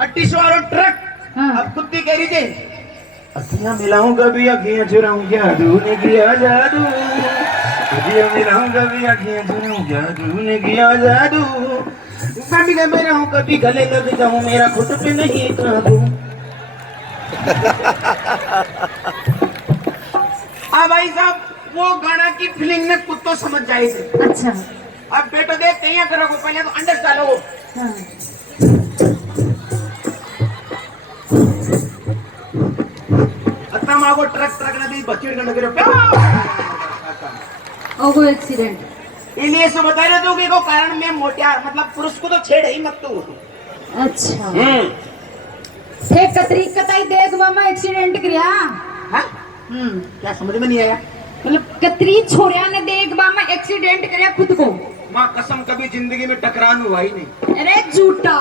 28 वाला ट्रक। हाँ। अब कुत्ती कह रही थी अखियां मिलाऊं कभी अखियां चुराऊं जादू ने किया जादू, अखियां मिलाऊं कभी अखियां चुराऊं जादू ने किया जादू, कभी मैं रहूं कभी गले लग जाऊं मेरा खुद पे नहीं काबू। भाई साहब वो गाना की फीलिंग ने कुत्तो समझ जाए थे। अच्छा। अब बेटो देख कहीं करो पहले तो अंडर डालो। हाँ। अत्ता मागो ट्रक ट्रक नदी बच्चे का नगर पे और वो एक्सीडेंट। इसलिए सो बता रहे थे कि को कारण में मोटियार मतलब पुरुष को तो छेड़ ही मत तू। अच्छा। थे कतरी कताई देख मामा एक्सीडेंट किया। हाँ? क्या समझ में नहीं आया? मतलब कतरी छोरिया ने देख मामा एक्सीडेंट किया खुद को। माँ कसम कभी जिंदगी में टकरान हुआ ही नहीं। अरे झूठा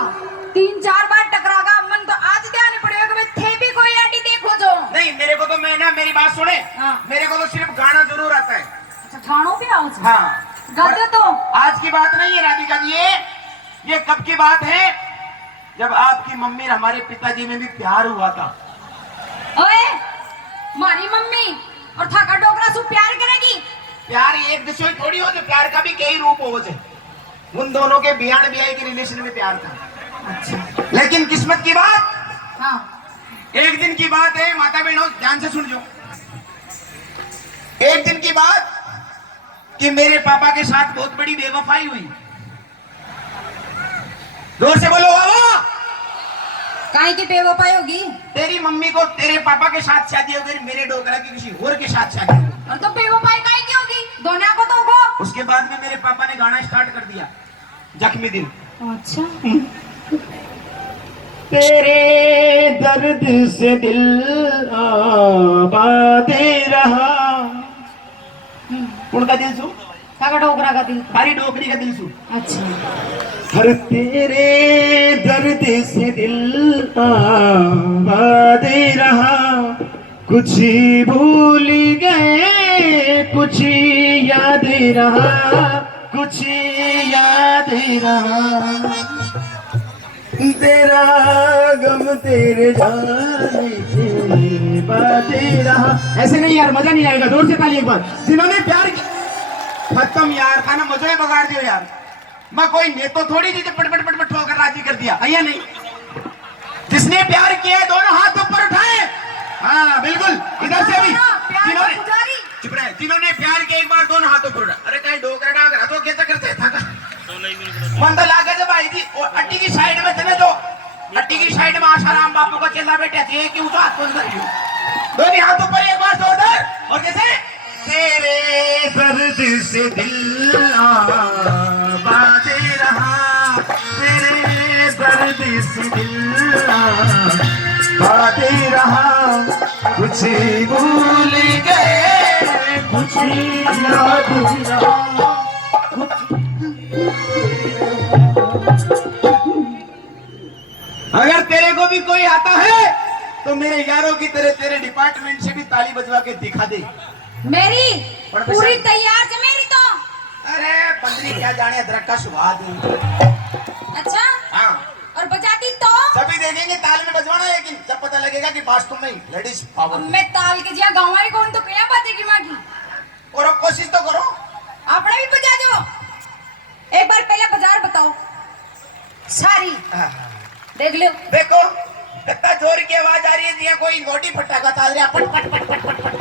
3-4 बार टकरागा मन तो आज ध्यान पड़ेगा कि थे भी कोई आटी देखो जो। नहीं मेरे को तो मैं ना मेरी बात सुने। हाँ। मेरे को तो सिर्फ गाना जरूर आता है। अच्छा गानों भी आओ। हाँ गाते तो आज की बात नहीं है राधिका जी, ये कब की बात है जब आपकी मम्मी और हमारे पिताजी में भी प्यार हुआ था। ओए मारी मम्मी और थाका डोकरा सु प्यार करेगी। प्यार एक दूसरे थोड़ी हो, तो प्यार का भी कई रूप हो जाए। उन दोनों के बिहार बिहाई के रिलेशन में प्यार था। अच्छा। लेकिन किस्मत की बात, हाँ। एक दिन की बात है माता बहनों ध्यान से सुन जो। एक दिन की बात कि मेरे पापा के साथ बहुत बड़ी बेवफाई हुई। जोर से बोलो बाबा। काहे की बेवफाई होगी? तेरी मम्मी को तेरे पापा के साथ शादी हो गई, मेरे डोकरा की किसी और के साथ शादी हो गई। और तो बेवफाई काहे की होगी? दोनों को तो हो। उसके बाद में मेरे पापा ने गाना स्टार्ट कर दिया जख्मी दिल। अच्छा। तेरे दर्द से दिल आबाद रहा। उनका दिल सु थाका डोकरा का दिल। हरी डोकरी का दिल सु। अच्छा। हर तेरे दर्द से दिल आबाद रहा, कुछ भूल गए कुछ याद रहा, कुछ याद रहा, तेरा गम तेरे जाने के बाद रहा। ऐसे नहीं यार मजा नहीं आएगा, जोर से ताली एक बार। जिन्होंने प्यार खत्म यार, खाना मजा ही बगाड़ दियो यार। मैं कोई नेतो थोड़ी जी पट पट पट पट ठोकर राजी कर दिया भैया नहीं। जिसने प्यार किया है दोनों हाथ ऊपर उठाए। हाँ बिल्कुल इधर से भी जिन्होंने चुप रहे, जिन्होंने प्यार किया एक बार दोनों हाथों पर उठा। अरे कहीं डोकरा डाकर तो कैसे करते था मन तो लागे जब भाई जी अट्टी की साइड में थे तो अट्टी की साइड में आशाराम बापू का चेला बैठे थे कि उठा हाथ दोनों हाथ ऊपर एक बार जोरदार और कैसे तेरे दर्द से दिल आबाद रहा, तेरे दर्द से दिल आबाद रहा, कुछ भूल गए कुछ याद रहा। अगर तेरे को भी कोई आता है तो मेरे यारों की तरह तेरे डिपार्टमेंट से भी ताली बजवा के दिखा दे। मेरी पूरी तैयार है मेरी तो। अरे बंदरी क्या जाने अदरक का स्वाद। अच्छा। हाँ और बजाती तो सभी देखेंगे ताल में बजवाना, लेकिन जब पता लगेगा कि वास्तव में लेडीज पावर। मैं ताल के जिया गाँव वाली कौन तो क्या बातें की माँ की। और कोशिश तो करो आपने भी बजा दो एक बार, पहले बाजार बताओ सारी देख लो। देखो कितना जोर की आवाज आ रही है, जिया कोई लोटी फटाका ताल रहा पट पट पट पट पट पट।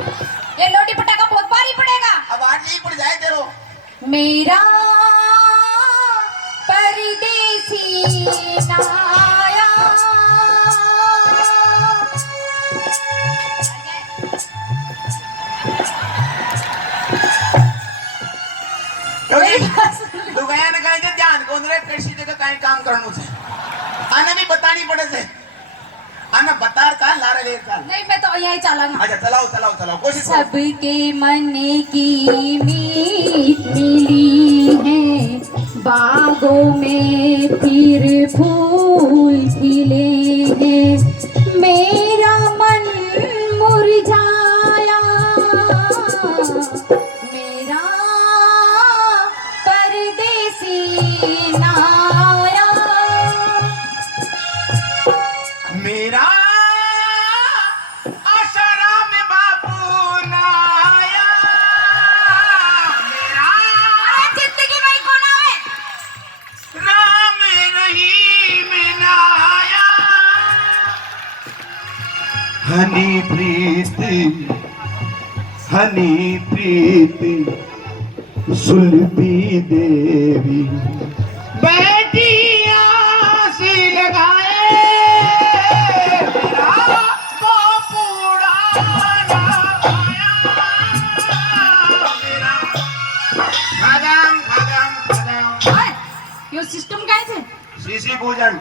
ये लोटी पटाखा बहुत भारी पड़ेगा। आवाज नहीं पड़ जाए तेरो। मेरा परदेसी नाया तू गया ना कहीं ध्यान को कैसी जगह कहीं काम करने से आना भी बतानी पड़े से आना बता का लारे ले का। नहीं मैं तो यही चलाऊंगा। अच्छा चलाओ चलाओ चलाओ कोशिश करो। सबके मन की मीत मिली है, बागों में फिर फूल खिले हैं, मेरा मन मुरझाया, मेरा परदेसी नाया। मेरा आश्रम में बापू ना आया, मेरा अरे जिंदगी में कौन आवे? राम रहीम ना आया। हनी प्रीति सुलभी देवी बैठी आस लगाए, मेरा बापूड़ा ना आया, मेरा खदम खदम खदम। ओए, यो सिस्टम काय छे? शीशी पूजन